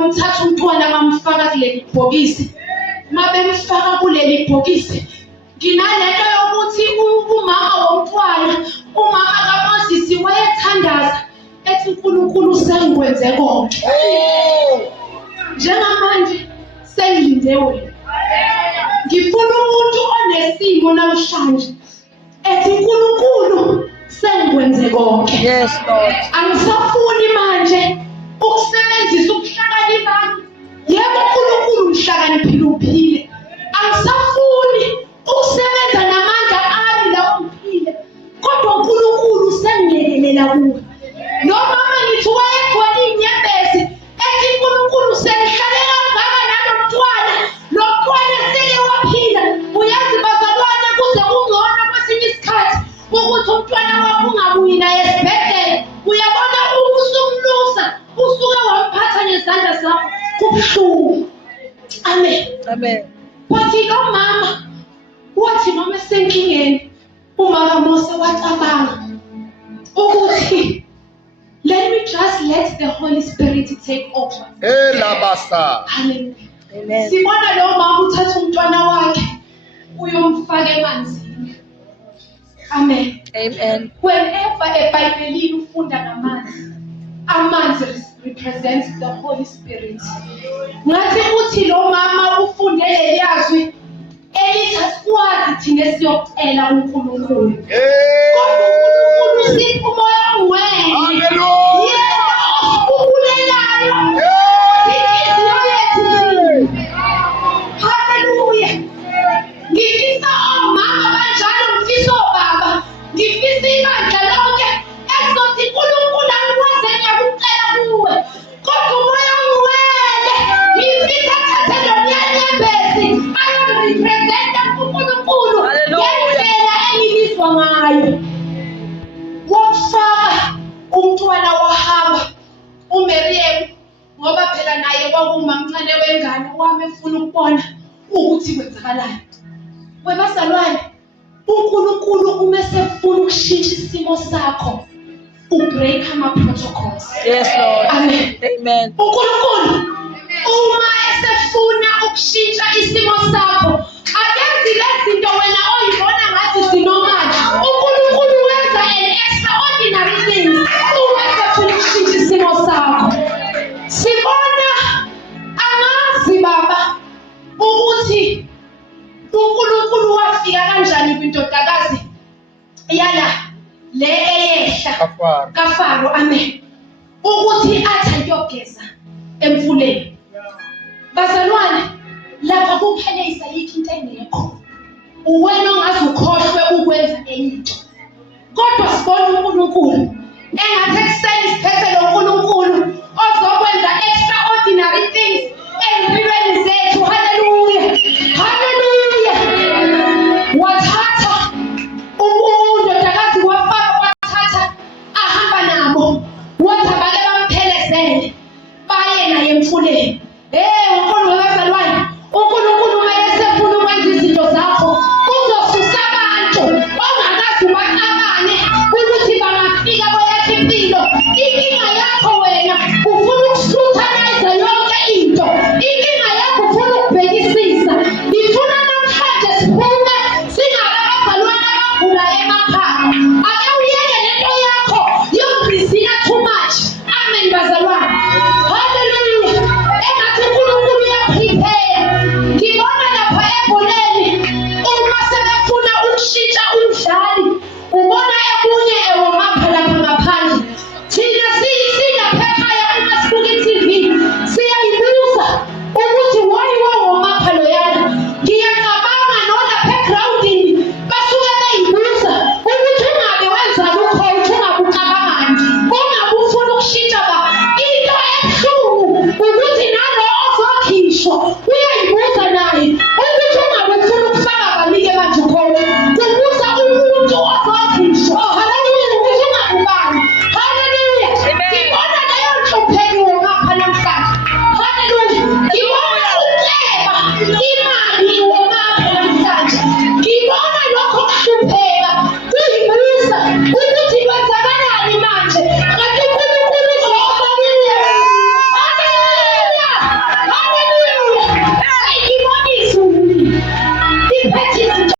bamthatha umntwana bamfaka kuleli bhokisi. Mabemfaka kuleli bhokisi, nginalento yokuthi umama womntwana, umama kaMoses wayethandaza ethi uNkulunkulu sengikwenze konke. Njengamanje sengilinde wena. Ngifuna umuntu onesimo namhlanje ethi uNkulunkulu sengikwenze konke. Yes, Lord. Angisafuni manje ukusebenzisa ubuhlakani bami. Yebo uNkulunkulu mhlakaniphile uphile. Angisafuni ukusebenza namandla ami la uphile. Kodwa uNkulunkulu sengiyekelela kuwe. Noma ngithi wayegcwala inyembezi ethi uNkulunkulu sengihlale kangaka nalomntwana. Lo mntwana seke waphila. Uyazi bazalwane kuze kungona kwesinye isikhathi ukuthi umntwana wakho ungabuyi naye esibhedlela. Uyabona ukusumlusa usuke wamphatha ngezandla zakho kubuhlungu. Amen. Amen. Wathi lo mama wathi noma esenkingeni umama Mose wacabanga ukuthi let me just let the Holy Spirit take over. Elabasa. Hallelujah. Amen. Sibona lo mama uthatha umntwana wakhe uyomfaka emanzini. Amen. Amen. Whenever eBhayibhelini ufunda ngamanzi, amanzi represents the Holy Spirit. Ngathi uthi lo mama ufunde leliyazwi elithi asikwazi thina siyocela uNkulunkulu. Kodwa uNkulunkulu sipho umoya ongcwele. Hallelujah. Yena osibulelayo. Inhliziyo yethu. Hallelujah. Ngifisa omama banjalo, ngifisa obaba, ngifisa ibandla lonke ezothi uNkulunkulu angikwazi ngiyakucela kuwe. Kodwa umoya ongcwele ngifisa thathe lo nyembezi ayorepresenta uNkulunkulu ngendlela engibizwa ngayo. Wofaka umntwana wahamba uMiriam ngoba phela naye kwakumamncane wengane wami efuna ukubona ukuthi kwenzakalani. Webazalwane, uNkulunkulu uma sefuna ukushintsha isimo sakho ubreak ama-protocols. Yes, Lord. Amen. Amen. uNkulunkulu uma esefuna ukushintsha isimo sakho akenzi lezinto wena oyibona ngathi zinomali. uNkulunkulu wenza an extraordinary things uma esefuna ukushintsha isimo sakho. Sibona angazi baba ukuthi uNkulunkulu wafika kanjani kwindodakazi yala le eyehla kaFaro. Amen. Ukuthi athi ayogeza emfuleni. Bazalwane, lapha kuphele isayikho into engekho. Uwena ongaze ukhohlwe ukwenza enye into. Kodwa sibona uNkulunkulu engathi ekuseni siphethe lo